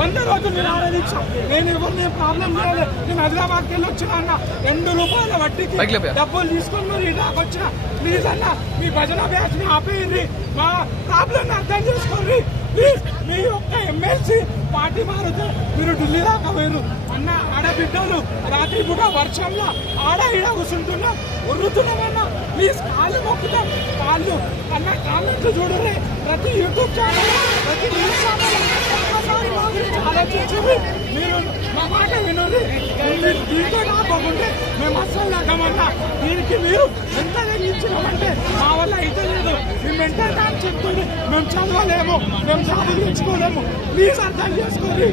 100 రోజులు నిరాహార దీక్ష. నేను ఎవరిని ప్రాబ్లం చేయలేదు. నేను హైదరాబాద్కి వెళ్ళి వచ్చిన అన్న 2 రూపాయల వడ్డీకి డబ్బులు తీసుకొని మీరు ఇలాగ వచ్చిన. ప్లీజ్ అన్న మీ భజన బ్యాచ్ ని ఆపేయండి, మా ప్రాబ్లం అర్థం చేసుకోండి ప్లీజ్. మీ యొక్క ఎమ్మెల్సీ పార్టీ మారుతూ మీరు ఢిల్లీ దాకా పోయారు అన్న. ఆడబిడ్డలు రాత్రి పూట వర్షంలో ఆడ ఈడ కూర్చుంటున్నాం, ఉర్రుతున్నామన్నా. ప్లీజ్ కాళ్ళు మొక్కుతాం, కాళ్ళు అన్న కామెంట్స్ చూడరే. ప్రతి యూట్యూబ్ ఛానల్, ప్రతి న్యూస్ ఛానల్ ఆలోచించింది. మీరు మా మాట వినండి. దీంతో కాకుండా మేము అస్సలు నమ్మన్నా. దీనికి మీరు ఎంత తగ్గించినామంటే మా వల్ల అయితే లేదు. మేము ఎంత టైం చెప్తుంది, మేము చదవలేము, మేము సాధించుకోలేము. ప్లీజ్ అర్థం చేసుకోండి.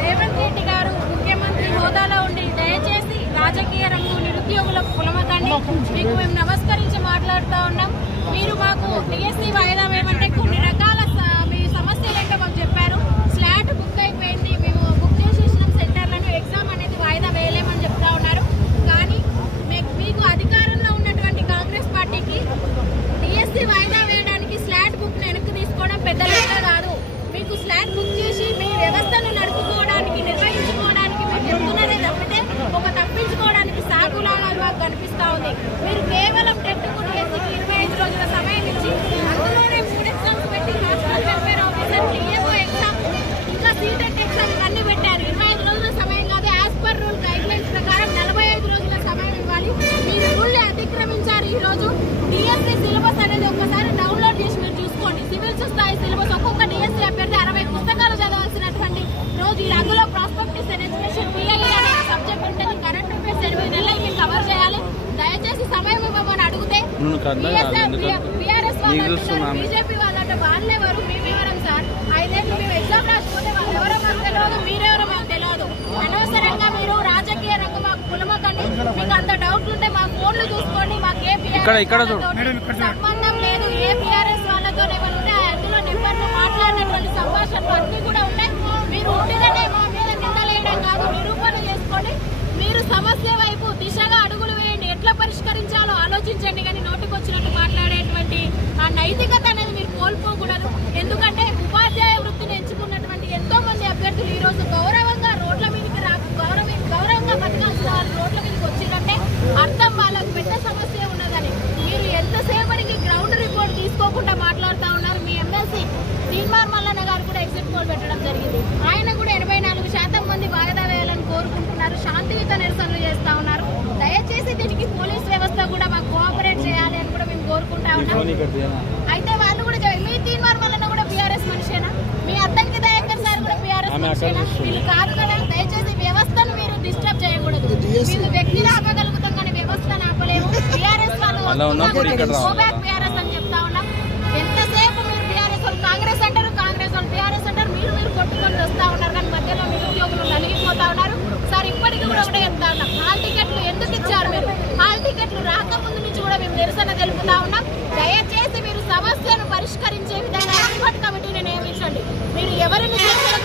రేవంత్ రెడ్డి గారు ముఖ్యమంత్రి హోదాలో ఉండి దయచేసి రాజకీయ రంగు నిరుద్యోగులకు కులమకండి. మీకు మేము నమస్కరించి మాట్లాడుతూ ఉన్నాం. మీరు మాకు డిఎస్సీ వాయిదా వేయమంటే కొన్ని రకాల మీ సమస్యలు ఏంటో మాకు చెప్పారు. స్లాట్ బుక్ అయిపోయింది, మేము బుక్ చేసేసిన సెంటర్లను ఎగ్జామ్ అనేది వాయిదా వేయలేమని చెప్తా ఉన్నారు. కానీ మీకు అధికారంలో ఉన్నటువంటి కాంగ్రెస్ పార్టీకి డిఎస్సీ వాయిదా వేయడానికి స్లాట్ బుక్ వెనక్కి తీసుకోవడం పెద్ద లెక్క కాదు. మీకు స్లాట్ బుక్ చేసి మీ వ్యవస్థను నడుపుకోవడానికి, నిర్వహించుకోవడానికి మీరు చెప్తున్నారే తప్పితే ఒక తప్పించుకోవడానికి సాగులాగా మాకు కనిపిస్తా ఉంది. మీరు కేవలం టెట్కు డిఎస్సీకి 25 రోజుల సమయం ఇచ్చి అందులోనే 3 ఎగ్జామ్స్ పెట్టి హాస్టల్ వెల్ఫేర్ ఆఫీసర్, టీఏఓ ఎగ్జామ్, ఇంకా సీటెట్ ఎగ్జామ్ ఇవన్నీ పెట్టారు. 25 రోజుల సమయం కాదు. As per rule guide lines ప్రకారం 45 రోజుల సమయం ఇవ్వాలి. మీరు రూల్ని అతిక్రమించారు. ఈ రోజు డిఎస్సీ సిలబస్ అనేది ఒక్కసారి డౌన్లోడ్ చేసి మీరు చూసుకోండి. సివిల్స్ స్థాయి సిలబస్ ఒక్కొక్క డిఎస్సీ అభ్యర్థి 60 పుస్తకాలు చదవాల్సినటువంటి రోజు. ఈ అందులో ప్రాస్పెక్టివ్స్ అండ్ ఎడ్యుకేషన్ పిఐఈ అనే సబ్జెక్ట్ ఉంటుంది. కరెంట్ అఫైర్స్ 8 నెలలు మీరు కవర్ చేయాలి. దయచేసి సమయం ఇవ్వమని అడిగితే బీఆర్ఎస్ వాళ్ళు, బీజేపీ వాళ్ళంటే వాళ్ళెవరు, మేమెవరం సార్? 5 ఏళ్ళు మేము ఎగ్జామ్ రాసిపోతే వాళ్ళు ఎవరో మాకు తెలియదు, మీరెవరో మాకు తెలియదు. అనవసరంగా మీరు రాజకీయ రంగం మాకు కులమకండి. మీకు అంత డౌట్లు ఉంటే మా ఫోన్లు చూసుకోండి. మాకు ఏ సంబంధం లేదు. ఏ బీఆర్ఎస్ వాళ్ళతోనే ఉంటే అందులో నెంబర్లు మాట్లాడినటువంటి సంభాషణలు అన్ని కూడా ఉన్నాయి. మీరు ఉండిననే మా మీద నిందలేయడం కాదు, నిరూపణ చేసుకోండి. మీరు సమస్య వైపు దిశగా అడుగులు వేయండి. ఎట్లా పరిష్కరించాలో ఆలోచించండి. కానీ నోటికొచ్చినట్టు మాట్లాడేటువంటి ఆ నైతికత అనేది మీరు కోల్పోకూడదు. ఎందుకంటే ఉపాధ్యాయ వృత్తిని ఎంచుకున్నటువంటి ఎంతో మంది అభ్యర్థులు ఈ రోజు గౌరవంగా రోడ్ల మీదకి గౌరవంగా బతకాల్సిన వాళ్ళు రోడ్ల మీదకి వచ్చిందంటే అర్థం వాళ్ళకు పెద్ద సమస్య ఉన్నదని. మీరు ఎంతసేపటికి గ్రౌండ్ రిపోర్ట్ తీసుకోకుండా మాట్లాడుతూ ఉన్నారు. మీ ఎమ్మెల్సీ తీన్మార్ మల్లన్న గారు కూడా ఎగ్జిట్ పోల్ పెట్టడం జరిగింది. ఆయన కూడా 84% మంది వాయిదా వేయాలని కోరుకుంటున్నారు. శాంతియుత నిరసనలు చేస్తా ఉన్నారు. దయచేసి దీనికి పోలీస్ వ్యవస్థ కూడా మాకు కోఆపరేట్ చేయాలి అని కూడా మేము కోరుకుంటా ఉన్నాం. అయితే వాళ్ళు కూడా మీ తీన్మార్ మల్లన్న కూడా బీఆర్ఎస్ మనిషేనా? మీ అద్దంకి దయాకర్ సార్ కూడా బీఆర్ఎస్ మనిషేనా? వీళ్ళు కాదు కదా. దయచేసి వ్యవస్థను మీరు డిస్టర్బ్ చేయకూడదు. వీళ్ళు వ్యక్తిని ఆపగలుగుతాం కానీ వ్యవస్థను ఆపలేము. బీఆర్ఎస్ వాళ్ళు గోబ్యాక్ బీఆర్ఎస్ అని చెప్తా ఉన్నాం. ఎంతసేపు మీరు బీఆర్ఎస్ వాళ్ళు కాంగ్రెస్ అంటారు, కాంగ్రెస్ వాళ్ళు బీఆర్ఎస్ అంటారు. మీరు కొట్టుకొని వస్తా ఉన్నారు కానీ మధ్యలో నిరుద్యోగులు నలిగిపోతా ఉన్నారు. సార్ ఇప్పటికీ కూడా ఒకటే చెప్తా ఉన్నాం, హాల్ టికెట్లు ఎందుకు ఇచ్చారు? మీరు హాల్ టికెట్లు రాకముందు నుంచి కూడా మేము నిరసన తెలుపుతా ఉన్నాం. దయచేసి మీరు సమస్యను పరిష్కరించే విధంగా ఎక్స్పర్ట్ కమిటీని నియమించండి. మీరు ఎవరిని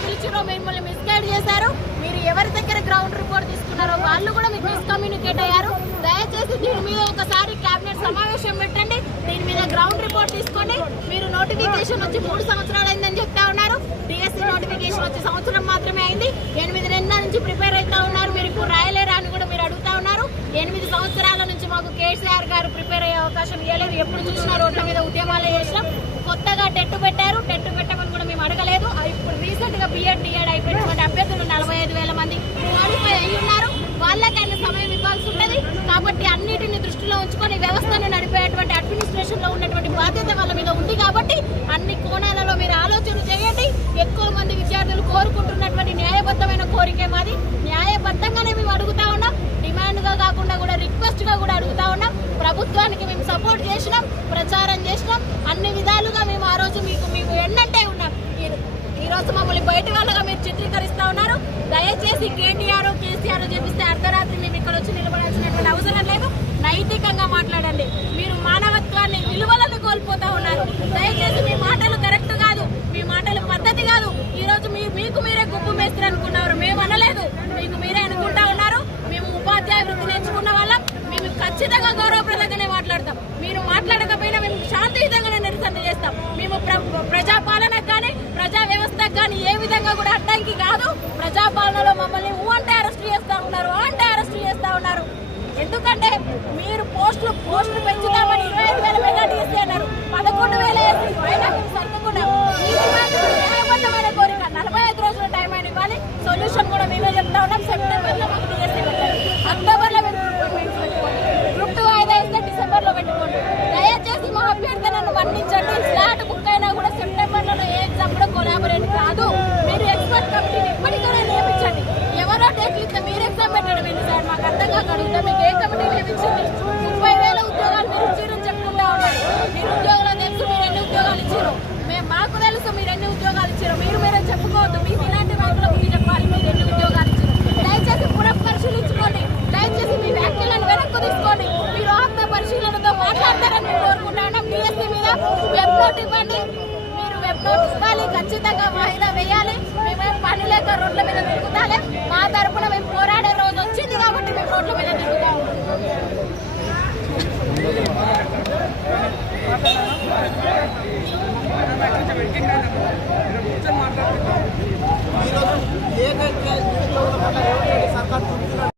పిలిచారో మిమ్మల్ని మిస్గైడ్ చేశారు. మీరు ఎవరి దగ్గర గ్రౌండ్ రిపోర్ట్ తీసుకున్నారో వాళ్ళు కూడా మీకు మిస్కమ్యూనికేట్ అయ్యారు. దయచేసి దీని మీద ఒకసారి కేబినెట్ సమావేశం పెట్టండి. దీని మీద గ్రౌండ్ రిపోర్ట్ తీసుకోండి. మీరు నోటిఫికేషన్ వచ్చి 3 సంవత్సరాలు అయిందని చెప్తా ఉన్నారు. డిఎస్సీ నోటిఫికేషన్ వచ్చి సంవత్సరం మాత్రమే అయింది. 8 నెలల నుంచి ప్రిపేర్ అవుతా ఉన్నారు. మీరు ఇప్పుడు రాయలేరా అని కూడా మీరు అడుగుతా ఉన్నారు. 8 సంవత్సరాల నుంచి మాకు కేసీఆర్ గారు ప్రిపేర్ అయ్యే అవకాశం ఇవ్వలేదు. ఎప్పుడు చూసినా రోడ్ల మీద ఉద్యమాలు చేసినాం. కొత్తగా టెట్ పెట్టారు. టెట్ పెట్టమని కూడా మేము అడగలేదు. ఇప్పుడు రీసెంట్ గా బిఎడ్ డిఎడ్ అయిపోయినటువంటి అభ్యర్థులు 45,000 మంది క్వాలిఫై అయ్యి ఉన్నారు. వాళ్ళకైనా సమయం ఇవ్వాల్సి ఉన్నది. కాబట్టి అన్నిటిని దృష్టిలో ఉంచుకొని వ్యవస్థను నడిపేటువంటి అడ్మినిస్ట్రేషన్ లో ఉన్నటువంటి బాధ్యత వాళ్ళ మీద ఉంది. కాబట్టి అన్ని కోణాలలో మీరు ఆలోచన చేయండి. ఎక్కువ మంది విద్యార్థులు కోరుకుంటున్నటువంటి న్యాయబద్ధమైన కోరికే మాది. న్యాయబద్ధంగానే మేము అడుగుతా ఉన్నాం. డిమాండ్ గా కాకుండా కూడా రిక్వెస్ట్ గా కూడా అడుగుతా ఉన్నాం. ప్రభుత్వానికి మేము సపోర్ట్ చేసినాం, ప్రచారం చేసినాం. అన్ని విధాలుగా మేము ఆ రోజు మీకు ఎన్నంటే ఉన్నాం. ఈ రోజు మమ్మల్ని బయట వాళ్ళగా మీరు చిత్రీకరిస్తా ఉన్నారు. దయచేసి కేటీఆర్ కేసీఆర్ చెప్పిస్తే అర్ధరాత్రి మేము ఇక్కడ వచ్చి నిలబడాల్సినటువంటి అవసరం లేదు. నైతిక కాదు. దయచేసి మీ మాటలు కరెక్ట్ కాదు, మీ మాటలు పద్ధతి కాదు. ఈ రోజు మీకు మీరే గుప్పు మేస్త్రి అనుకున్నారు, మేము అనలేదు, మీకు మీరే అనుకుంటా ఉన్నారు. మేము ఉపాధ్యాయ వృత్తి నేర్చుకున్న వాళ్ళం, మేము ఖచ్చితంగా గౌరవప్రదంగానే మాట్లాడతాం. మీరు మాట్లాడకపోయినా మేము శాంతియుతంగానే నిరసన చేస్తాం. మేము ప్రజాపాలనకు కానీ ప్రజా వ్యవస్థకు కానీ ఏ విధంగా కూడా అడ్డంకి కాదు. ప్రజాపాలనలో మమ్మల్ని అంటే అరెస్ట్ చేస్తా ఉన్నారు, అంటే అరెస్ట్ చేస్తా ఉన్నారు. ఎందుకంటే మీరు పోస్టులు పెంచుతామని 25,000 మెగాట్ ఇస్తే అన్నారు, 11,000 వేసి అయినా మీరు సర్దుకున్నాం. న్యాయబద్ధమైన కోరిక 45 రోజుల టైం అయినా ఇవ్వాలి. సొల్యూషన్ కూడా మేమే చెప్తా ఉన్నాం. సెప్టెంబర్ లో మాకు డిఎస్సీ పెట్టారు, అక్టోబర్ లో గ్రూప్ 2 వాయిదా ఇస్తే డిసెంబర్ లో పెట్టుకోండి. దయచేసి మా అభ్యర్థనను మన్నించండి. స్లాట్ బుక్ అయినా కూడా సెప్టెంబర్ లో ఏ ఎగ్జామ్ కూడా కొలాబరేట్ కాదు. మీరు ఎక్స్పర్ట్ కమిటీని ఇప్పటికైనా నియమించండి. ఎవరో డేట్లు ఇస్తే మీరు ఎగ్జామ్ పెట్టడం ఏంటి సార్? మాకు అర్థం కాగలుగుతా. మీకు ఏ కమిటీ నియమించింది? 30,000 ఉద్యోగాలు మీరు ఇచ్చారని చెప్పుకుంటా ఉన్నారు. మీరు ఉద్యోగాలు తెలుసు, మీరు ఎన్ని ఉద్యోగాలు ఇచ్చారు మాకు తెలుసు. మీరు ఎన్ని ఉద్యోగాలు ఇచ్చారు మీరే చెప్పుకోవద్దు. మీకు ఇలాంటి రైతులకు మీరు చెప్పాలి మీరు ఎన్ని ఉద్యోగాలు ఇచ్చారు. దయచేసి పునఃపరిశీలించుకోండి. దయచేసి మీ వ్యాఖ్యలను వెనక్కు తీసుకోండి. మీరు ఆత్మ పరిశీలనతో మాట్లాడతారని మేము కోరుకుంటున్నాం. డిఎస్సీ మీద వెబ్ నోట్ ఇవ్వండి. మీరు వెబ్ నోట్ ఇవ్వాలి, ఖచ్చితంగా వాయిదా వేయాలి. మేమేం పని లేక రోడ్ల మీద తిరుగుతాలే. మా తరపున మేము పోరాడే రోజు వచ్చింది కాబట్టి మేము రోడ్ల మీద తిరుగుతాము.